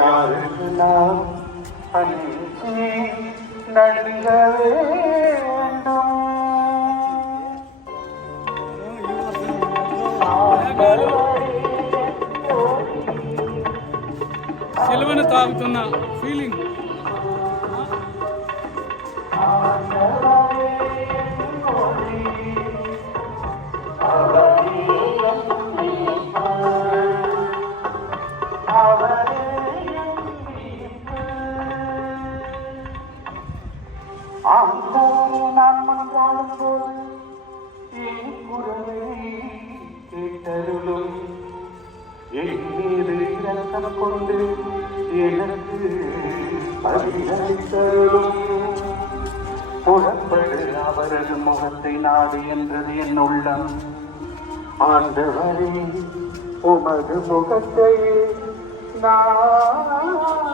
யாருக்கு நாம் அஞ்சி நடுங்க வேண்டும். సిలువను తాగుతున్న ఫీలింగ్ நான் மன்றாடும் போது என் குரலை கேட்டருளும். என் மீது இரக்கம் கொண்டு எனக்கு பதிலளித்தருளும். புறப்படு அவரது முகத்தை நாடு என்றது என் உள்ளம். ஆண்டவரே, உமது முகத்தை நான்